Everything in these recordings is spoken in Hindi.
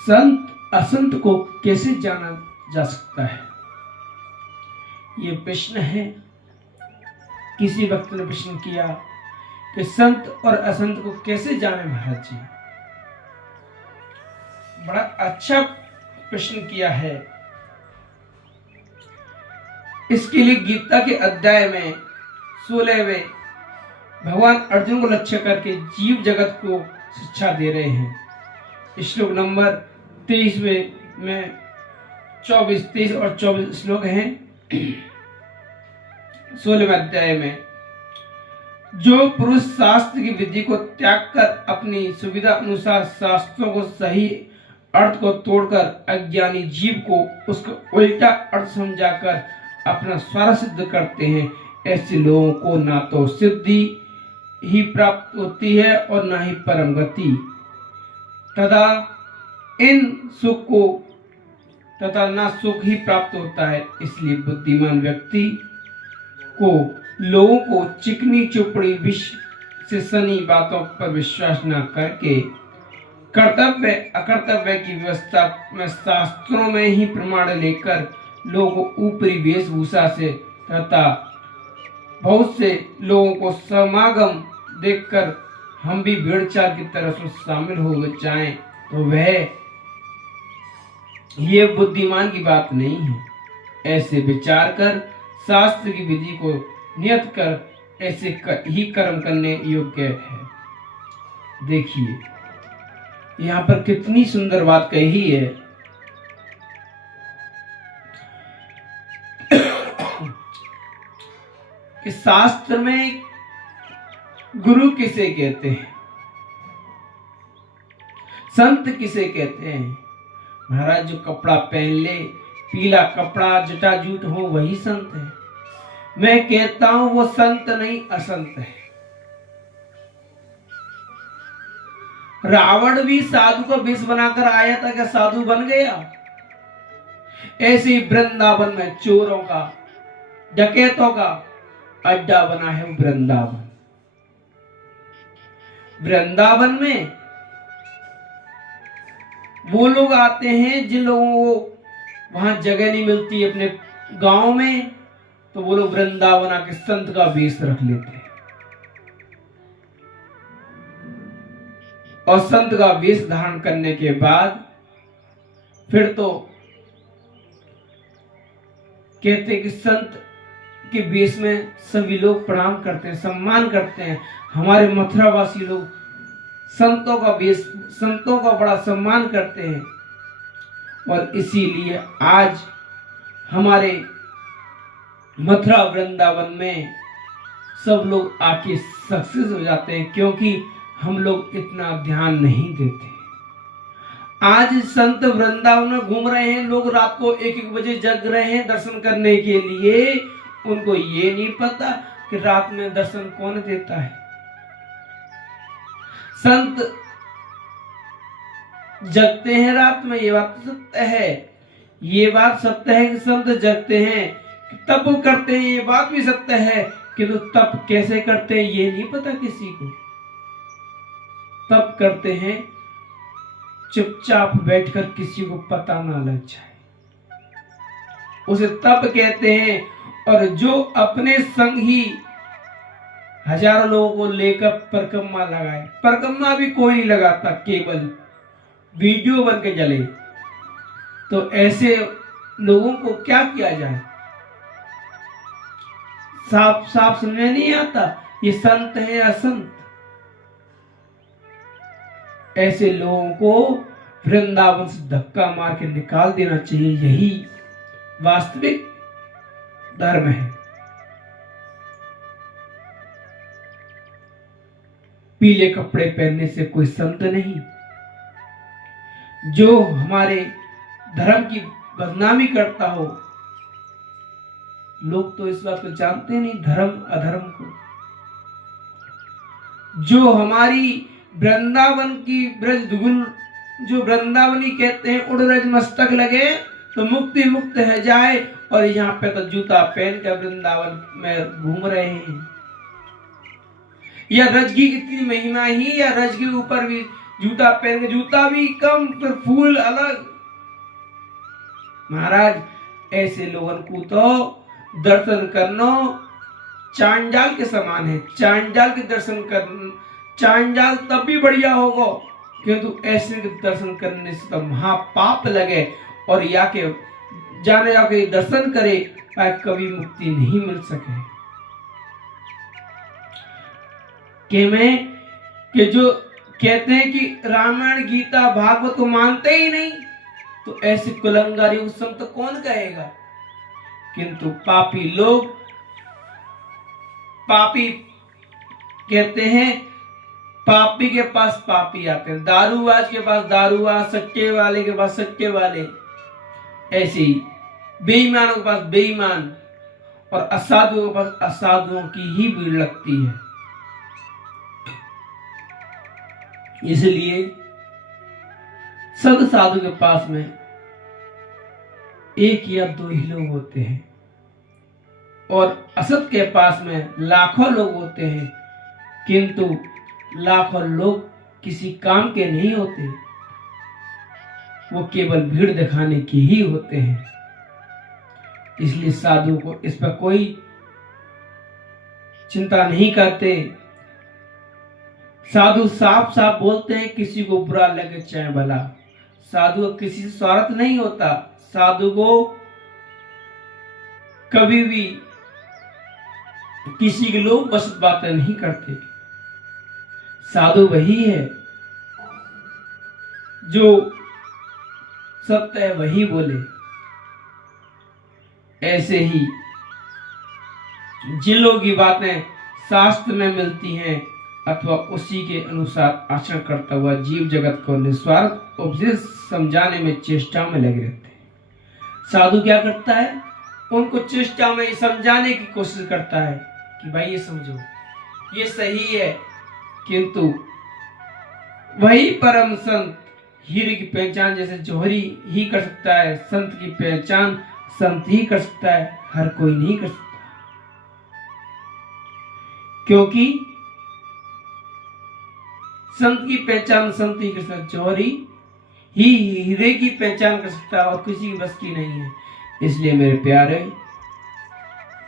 संत असंत को कैसे जाना जा सकता है? ये प्रश्न है। किसी वक्त ने प्रश्न किया कि संत और असंत को कैसे जाने महाराज जी। बड़ा अच्छा प्रश्न किया है। इसके लिए गीता के अध्याय में 16वें भगवान अर्जुन को लक्ष्य करके जीव जगत को शिक्षा दे रहे हैं। श्लोक नंबर 23 में 23 और 24 श्लोक हैं 16वें अध्याय में। जो पुरुष शास्त्र की विधि को त्याग कर अपनी सुविधा अनुसार शास्त्रों को सही अर्थ को तोड़कर अज्ञानी जीव को उसका उल्टा अर्थ समझाकर अपना स्वार्थ सिद्ध करते हैं, ऐसे लोगों को ना तो सिद्धि ही प्राप्त होती है और ना ही परम गति तथा ना सुख ही प्राप्त होता है। इसलिए बुद्धिमान व्यक्ति को लोगों को चिकनी चुपड़ी विष से सनी बातों पर विश्वास न करके कर्तव्य अकर्तव्य की व्यवस्था में शास्त्रों में ही प्रमाण लेकर लोगों को ऊपरी वेशभूषा से तथा बहुत से लोगों को समागम देखकर हम भी भीड़ चाल की तरफ शामिल हो जाएं, तो वह ये बुद्धिमान की बात नहीं है। ऐसे विचार कर शास्त्र की विधि को नियत कर ऐसे ही कर्म करने योग्य है। देखिए यहाँ पर कितनी सुंदर बात कही है। कि शास्त्र में गुरु किसे कहते हैं, संत किसे कहते हैं? महाराज जो कपड़ा पहन ले, पीला कपड़ा जटाजूट हो, वही संत है। मैं कहता हूं वो संत नहीं असंत है। रावण भी साधु का वेश बनाकर आया था, क्या साधु बन गया? ऐसे ही वृंदावन में चोरों का डकैतों का अड्डा बना है वृंदावन। वृंदावन में वो लोग आते हैं जिन लोगों को वहां जगह नहीं मिलती अपने गांव में, तो वो लोग वृंदावन आके संत का वेश रख लेते हैं और संत का वेश धारण करने के बाद फिर तो कहते हैं कि संत के वेश में सभी लोग प्रणाम करते हैं, सम्मान करते हैं। हमारे मथुरावासी लोग संतों का बड़ा सम्मान करते हैं और इसीलिए आज हमारे मथुरा वृंदावन में सब लोग आके सक्सेस हो जाते हैं, क्योंकि हम लोग इतना ध्यान नहीं देते। आज संत वृंदावन में घूम रहे हैं, लोग रात को 1-1 बजे जग रहे हैं दर्शन करने के लिए। उनको ये नहीं पता कि रात में दर्शन कौन देता है। संत जगते हैं रात में, ये बात तो सत्य है। ये बात सत्य है कि संत जगते हैं, तप करते हैं, ये बात भी सत्य है। किंतु तप कैसे करते हैं ये नहीं पता किसी को। तप करते हैं चुपचाप बैठकर, किसी को पता ना लग जाए, उसे तप कहते हैं। और जो अपने संग ही हजारों लोगों को लेकर परिक्रमा लगाए, परिक्रमा भी कोई नहीं लगाता, केवल वीडियो बन के जले, तो ऐसे लोगों को क्या किया जाए? साफ साफ समझ नहीं आता ये संत है या असंत। ऐसे लोगों को वृंदावन से धक्का मार के निकाल देना चाहिए। यही वास्तविक धर्म है। पीले कपड़े पहनने से कोई संत नहीं। जो हमारे धर्म की बदनामी करता हो, लोग तो इस बात को जानते नहीं, धर्म अधर्म को। जो हमारी वृंदावन की ब्रज धुन, जो वृंदावनी कहते हैं उड़ रज मस्तक लगे तो मुक्ति मुक्त है जाए, और यहाँ पे तो जूता पहन कर वृंदावन में घूम रहे हैं। या रज की इतनी महिमा ही, या रज के ऊपर भी जूता पहन के जूता भी कम, फिर फूल अलग। महाराज ऐसे लोगों को तो दर्शन करना चांडाल के समान है। चांडाल के दर्शन कर, चांडाल तब भी बढ़िया होगा, किंतु ऐसे के दर्शन करने से तो महापाप लगे, और या के जाने जाके दर्शन करे पर कभी मुक्ति नहीं मिल सके। कि जो कहते हैं कि रामायण गीता भागवत को मानते ही नहीं, तो ऐसे कुलंगारियों को संत कौन कहेगा। किंतु पापी लोग, पापी कहते हैं, पापी के पास पापी आते हैं, दारूबाज के पास दारूबाज, सट्टे वाले के पास सट्टे वाले, ऐसे ही बेईमानों के पास बेईमान, और असाधुओं के पास असाधुओं की ही भीड़ लगती है। इसलिए सद साधु के पास में एक या दो ही लोग होते हैं, और असत के पास में लाखों लोग होते हैं, किंतु लाखों लोग किसी काम के नहीं होते, वो केवल भीड़ दिखाने के ही होते हैं। इसलिए साधु को इस पर कोई चिंता नहीं करते। साधु साफ साफ बोलते हैं, किसी को बुरा लगे चाहे भला। साधु को किसी से स्वार्थ नहीं होता। साधु को कभी भी किसी के लोग बस बातें नहीं करते। साधु वही है जो सत्य है वही बोले। ऐसे ही जिन लोगों की बातें शास्त्र में मिलती हैं अथवा उसी के अनुसार आचरण करता हुआ जीव जगत को निस्वार्थ उपदेश समझाने में चेष्टा में लगे रहते हैं। साधु क्या करता है, उनको चेष्टा में समझाने की कोशिश करता है कि भाई ये समझो, ये सही है, किंतु वही परम संत हीरे की पहचान जैसे जौहरी ही कर सकता है, संत की पहचान संत ही कर सकता है, हर कोई नहीं कर सकता। क्योंकि संत की पहचान संत ही कर सकता है, जौहरी ही हीरे की पहचान कर सकता है, और किसी की बस की नहीं है। इसलिए मेरे प्यारे,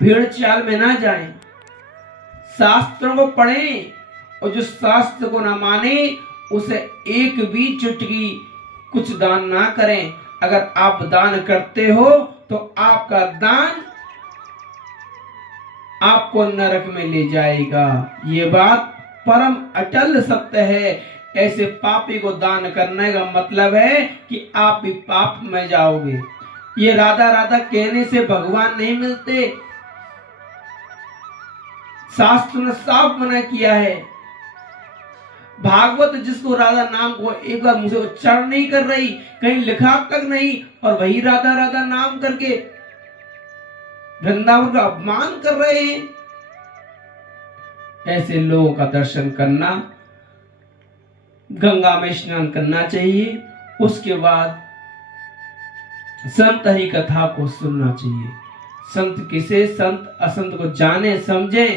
भीड़ चाल में ना जाएं, शास्त्रों को पढ़ें, और जो शास्त्र को ना माने उसे एक भी चुटकी कुछ दान ना करें। अगर आप दान करते हो तो आपका दान आपको नरक में ले जाएगा। ये बात परम अटल सत्य है। ऐसे पापी को दान करने का मतलब है कि आप भी पाप में जाओगे। ये राधा राधा कहने से भगवान नहीं मिलते। शास्त्र ने साफ मना किया है। भागवत जिसको राधा नाम को एक बार मुझे उच्चारण नहीं कर रही, कहीं लिखा तक नहीं, और वही राधा राधा नाम करके वृंदावन का अपमान कर रहे हैं। ऐसे लोगों का दर्शन करना, गंगा में स्नान करना चाहिए, उसके बाद संत हरि कथा को सुनना चाहिए। संत किसे, संत असंत को जाने समझे।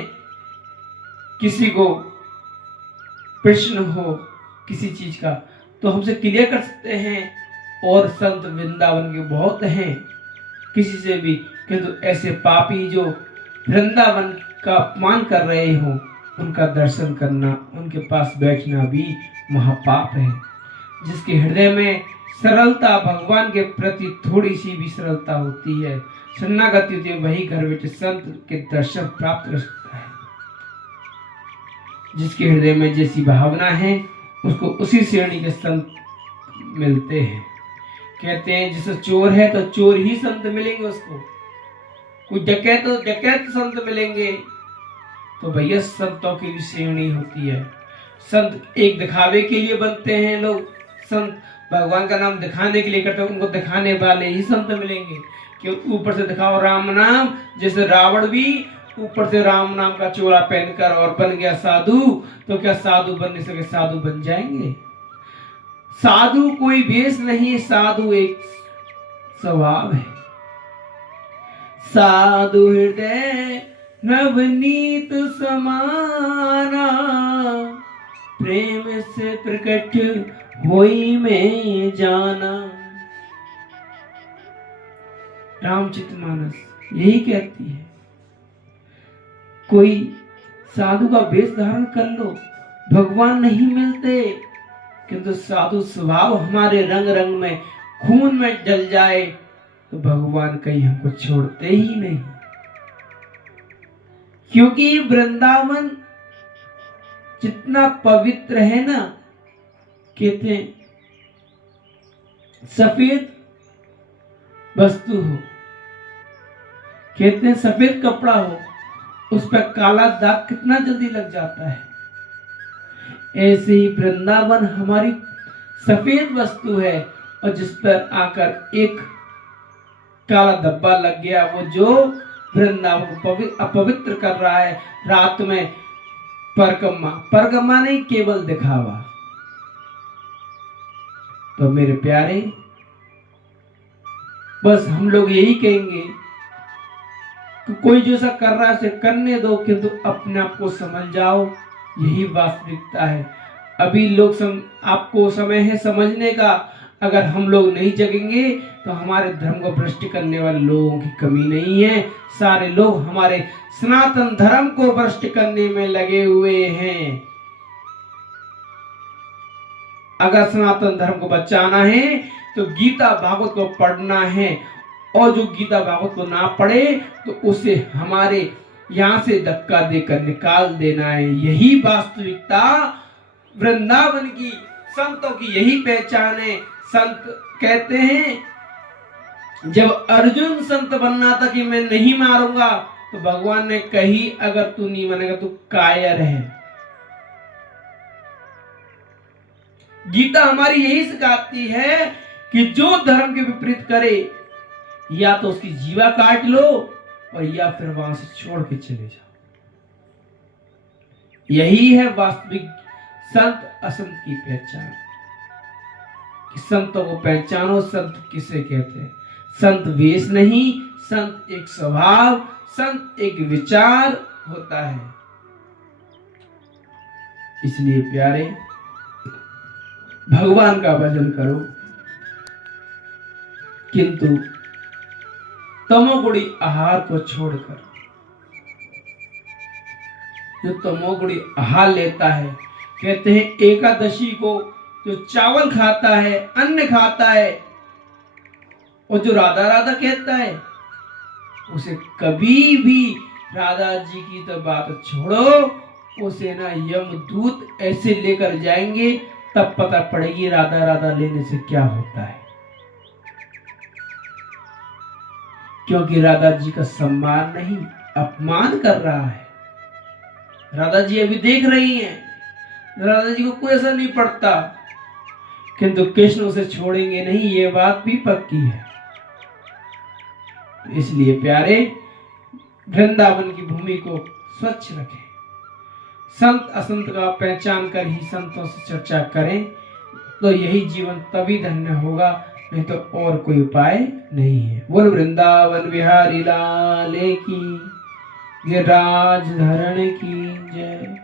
किसी को प्रश्न हो किसी चीज का तो हमसे क्लियर कर सकते हैं, और संत वृंदावन के बहुत हैं, किसी से भी। किंतु ऐसे पापी जो वृंदावन का अपमान कर रहे हो, उनका दर्शन करना, उनके पास बैठना भी महापाप है। जिसके हृदय में सरलता, भगवान के प्रति थोड़ी सी भी सरलता होती है, शरणागति होती है, वही घर बैठे संत के दर्शन प्राप्त कर सकता है। जिसके हृदय में जैसी भावना है उसको उसी श्रेणी के संत मिलते हैं। कहते हैं जैसे चोर है तो चोर ही संत मिलेंगे उसको, कोई डकैत तो डकैत संत मिलेंगे। तो भैया संतों की भी श्रेणी होती है। संत एक दिखावे के लिए बनते हैं लोग, संत भगवान का नाम दिखाने के लिए करते हैं, उनको दिखाने वाले ही संत मिलेंगे। कि ऊपर से दिखाओ राम नाम, जैसे रावण भी ऊपर से राम नाम का चोला पहनकर और बन गया साधु, तो क्या साधु बनने से साधु बन जाएंगे? साधु कोई वेश नहीं, साधु एक स्वभाव है। साधु हृदय नवनीत समाना, प्रेम से प्रकट होई में जाना। रामचरितमानस यही कहती है। कोई साधु का वेश धारण कर लो, भगवान नहीं मिलते, किंतु साधु स्वभाव हमारे रंग रंग में खून में जल जाए तो भगवान कहीं हमको छोड़ते ही नहीं। क्योंकि वृंदावन जितना पवित्र है ना, कहते हैं सफेद वस्तु हो, कहते हैं सफेद कपड़ा हो, उस पर काला दाग कितना जल्दी लग जाता है। ऐसे ही वृंदावन हमारी सफेद वस्तु है, और जिस पर आकर एक काला धब्बा लग गया, वो जो वृंदावन को अपवित्र कर रहा है। रात में परगम्मा नहीं, केवल दिखावा। तो मेरे प्यारे, बस हम लोग यही कहेंगे कि कोई जैसा कर रहा है उसे करने दो, किंतु अपने आप को समझ जाओ, यही वास्तविकता है। अभी लोग आपको समय है समझने का। अगर हम लोग नहीं जगेंगे तो हमारे धर्म को भ्रष्ट करने वाले लोगों की कमी नहीं है। सारे लोग हमारे सनातन धर्म को भ्रष्ट करने में लगे हुए हैं। अगर सनातन धर्म को बचाना है तो गीता भागवत को पढ़ना है, और जो गीता भागवत को ना पढ़े तो उसे हमारे यहां से धक्का देकर निकाल देना है। यही वास्तविकता वृंदावन की, संतों की यही पहचान है। संत कहते हैं जब अर्जुन संत बनना था कि मैं नहीं मारूंगा, तो भगवान ने कही अगर तू नहीं मानेगा तो कायर है। गीता हमारी यही सिखाती है कि जो धर्म के विपरीत करे, या तो उसकी जीवा काट लो और या फिर वहां से छोड़ के चले जाओ। यही है वास्तविक संत असंत की पहचान। कि संतों को पहचानो। संत किसे कहते हैं? संत वेश नहीं, संत एक स्वभाव, संत एक विचार होता है। इसलिए प्यारे, भगवान का भजन करो, किंतु तमोगुणी आहार को छोड़कर। जो तमोगुणी आहार लेता है, कहते हैं एकादशी को जो चावल खाता है, अन्न खाता है, और जो राधा राधा कहता है, उसे कभी भी राधा जी की तो बात छोड़ो, उसे ना यमदूत ऐसे लेकर जाएंगे, तब पता पड़ेगी राधा राधा लेने से क्या होता है। क्योंकि राधा जी का सम्मान नहीं, अपमान कर रहा है। राधा जी अभी देख रही हैं, राधा जी को कोई असर नहीं पड़ता, किंतु कृष्ण उसे छोड़ेंगे नहीं, ये बात भी पक्की है। इसलिए प्यारे, वृंदावन की भूमि को स्वच्छ रखें। संत असंत का पहचान कर ही संतों से चर्चा करें, तो यही जीवन तभी धन्य होगा, नहीं तो और कोई उपाय नहीं है। बोल वृंदावन बिहारी लाल की, गिरिराज धरण की जय।